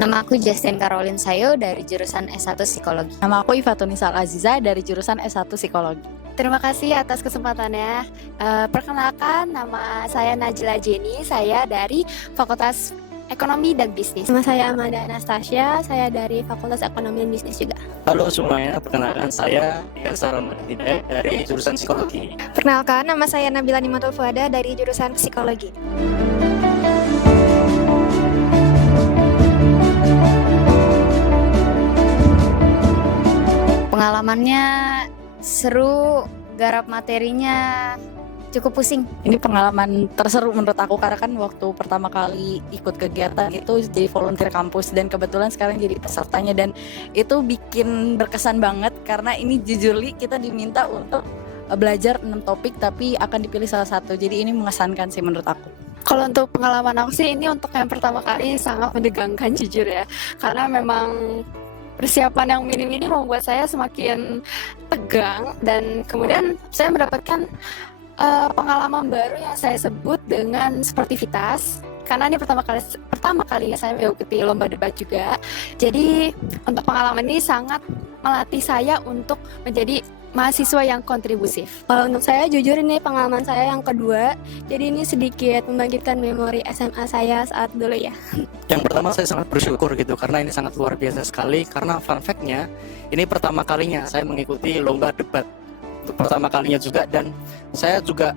Nama aku Justin Caroline Sayo dari jurusan S1 Psikologi. Nama aku Ifatunisal Aziza dari jurusan S1 Psikologi. Terima kasih atas kesempatannya. Perkenalkan, nama saya Najla Jenny, saya dari Fakultas Ekonomi dan Bisnis. Nama saya Amanda Anastasia, saya dari Fakultas Ekonomi dan Bisnis juga. Halo semuanya, perkenalkan saya Yasar Hidayat dari jurusan Psikologi. Perkenalkan, nama saya Nabila Nimatul Fuada dari jurusan Psikologi. Pengalamannya seru, garap materinya cukup pusing. Ini pengalaman terseru menurut aku karena kan waktu pertama kali ikut kegiatan itu jadi volunteer kampus dan kebetulan sekarang jadi pesertanya, dan itu bikin berkesan banget karena ini jujur kita diminta untuk belajar 6 topik tapi akan dipilih salah satu. Jadi ini mengesankan sih menurut aku. Kalau untuk pengalaman aku sih ini untuk yang pertama kali sangat menegangkan jujur ya. Karena memang persiapan yang minim ini membuat saya semakin tegang, dan kemudian saya mendapatkan pengalaman baru yang saya sebut dengan sportivitas. Karena ini pertama kalinya saya mengikuti lomba debat juga. Jadi untuk pengalaman ini sangat melatih saya untuk menjadi mahasiswa yang kontribusif. Kalau untuk saya jujur ini pengalaman saya yang kedua, jadi ini sedikit membangkitkan memori SMA saya saat dulu ya. Yang pertama saya sangat bersyukur gitu karena ini sangat luar biasa sekali, karena fun fact-nya ini pertama kalinya saya mengikuti lomba debat untuk pertama kalinya juga, dan saya juga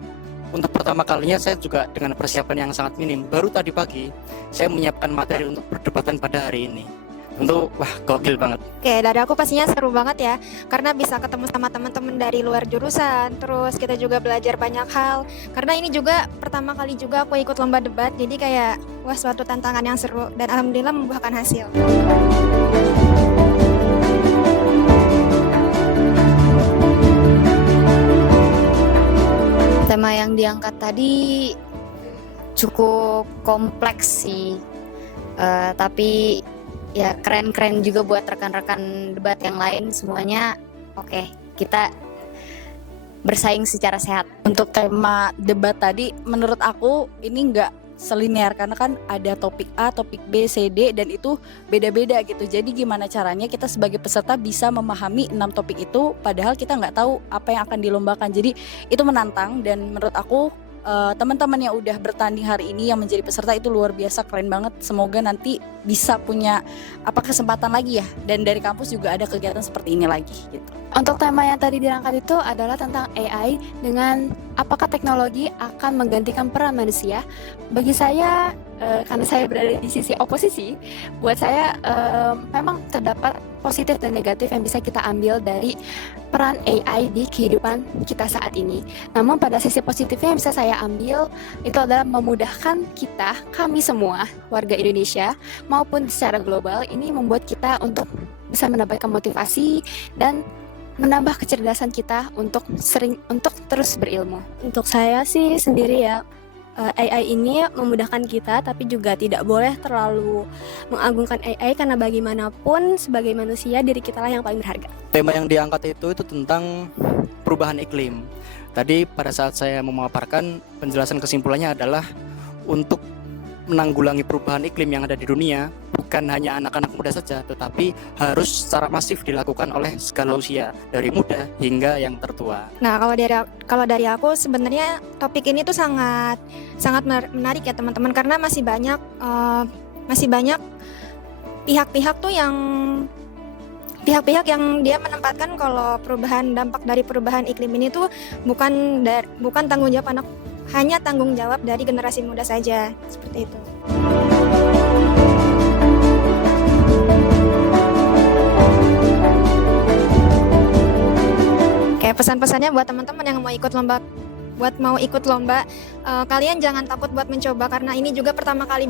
untuk pertama kalinya saya juga dengan persiapan yang sangat minim. Baru tadi pagi saya menyiapkan materi untuk perdebatan pada hari ini. Tentu wah gokil banget. Oke, dari aku pastinya seru banget ya, karena bisa ketemu sama teman-teman dari luar jurusan, terus kita juga belajar banyak hal. Karena ini juga pertama kali juga aku ikut lomba debat, jadi kayak wah suatu tantangan yang seru dan alhamdulillah membuahkan hasil. Tema yang diangkat tadi cukup kompleks sih, tapi ya keren-keren juga buat rekan-rekan debat yang lain semuanya. Oke, kita bersaing secara sehat. Untuk tema debat tadi menurut aku ini nggak selinear karena kan ada topik A, topik B, C, D, dan itu beda-beda gitu. Jadi gimana caranya kita sebagai peserta bisa memahami 6 topik itu padahal kita nggak tahu apa yang akan dilombakan. Jadi itu menantang, dan menurut aku teman-teman yang udah bertanding hari ini yang menjadi peserta itu luar biasa, keren banget. Semoga nanti bisa punya kesempatan lagi ya, dan dari kampus juga ada kegiatan seperti ini lagi gitu. Untuk tema yang tadi dirangkat itu adalah tentang AI dengan apakah teknologi akan menggantikan peran manusia. Bagi saya, karena saya berada di sisi oposisi, buat saya memang terdapat positif dan negatif yang bisa kita ambil dari peran AI di kehidupan kita saat ini. Namun pada sisi positifnya yang bisa saya ambil itu adalah memudahkan kita, kami semua warga Indonesia maupun secara global, ini membuat kita untuk bisa mendapatkan motivasi dan menambah kecerdasan kita untuk terus berilmu. Untuk saya sih sendiri ya, AI ini memudahkan kita, tapi juga tidak boleh terlalu mengagungkan AI karena bagaimanapun sebagai manusia diri kita lah yang paling berharga. Tema yang diangkat itu tentang perubahan iklim. Tadi pada saat saya memaparkan, penjelasan kesimpulannya adalah untuk menanggulangi perubahan iklim yang ada di dunia bukan hanya anak-anak muda saja, tetapi harus secara masif dilakukan oleh segala usia dari muda hingga yang tertua. Nah, kalau dari aku sebenarnya topik ini tuh sangat menarik ya teman-teman, karena masih banyak pihak-pihak yang dia menempatkan kalau dampak dari perubahan iklim ini tuh bukan tanggung jawab hanya tanggung jawab dari generasi muda saja, seperti itu. Kayak pesan-pesannya buat teman-teman yang mau ikut lomba, kalian jangan takut buat mencoba, karena ini juga pertama kali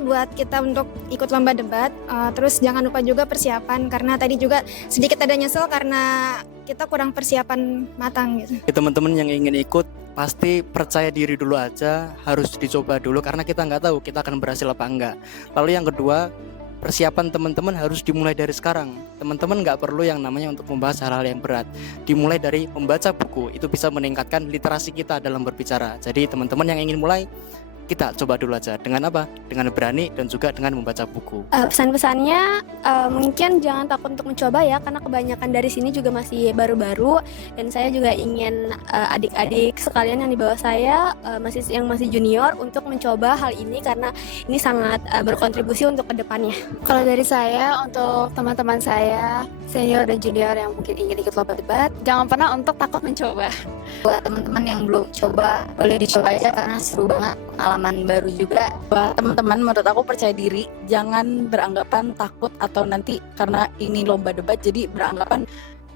buat kita untuk ikut lomba debat. Terus jangan lupa juga persiapan, karena tadi juga sedikit ada nyesel karena kita kurang persiapan matang gitu. Teman-teman yang ingin ikut pasti percaya diri dulu aja, harus dicoba dulu karena kita nggak tahu kita akan berhasil apa enggak. Lalu yang kedua, persiapan teman-teman harus dimulai dari sekarang. Teman-teman nggak perlu yang namanya untuk membahas hal-hal yang berat. Dimulai dari membaca buku, itu bisa meningkatkan literasi kita dalam berbicara. Jadi teman-teman yang ingin mulai, kita coba dulu aja. Dengan apa? Dengan berani dan juga dengan membaca buku. Pesan-pesannya mungkin jangan takut untuk mencoba ya, karena kebanyakan dari sini juga masih baru-baru, dan saya juga ingin adik-adik sekalian yang di bawah saya yang masih junior untuk mencoba hal ini karena ini sangat berkontribusi untuk kedepannya. Kalau dari saya, untuk teman-teman saya, senior dan junior yang mungkin ingin ikut lomba debat, jangan pernah untuk takut mencoba. Buat teman-teman yang belum coba, boleh dicoba aja karena seru banget, pengalaman baru juga. Buat teman-teman, menurut aku percaya diri, jangan beranggapan takut atau nanti karena ini lomba debat jadi beranggapan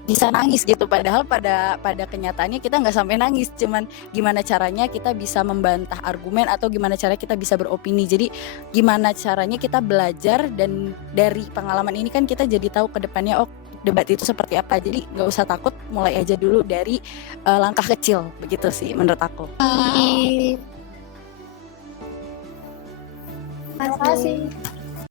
bisa nangis gitu, padahal pada kenyataannya kita nggak sampai nangis, cuman gimana caranya kita bisa membantah argumen atau gimana caranya kita bisa beropini. Jadi gimana caranya kita belajar, dan dari pengalaman ini kan kita jadi tahu ke depannya, oh debat itu seperti apa. Jadi nggak usah takut, mulai aja dulu dari langkah kecil, begitu sih menurut aku. Terima kasih.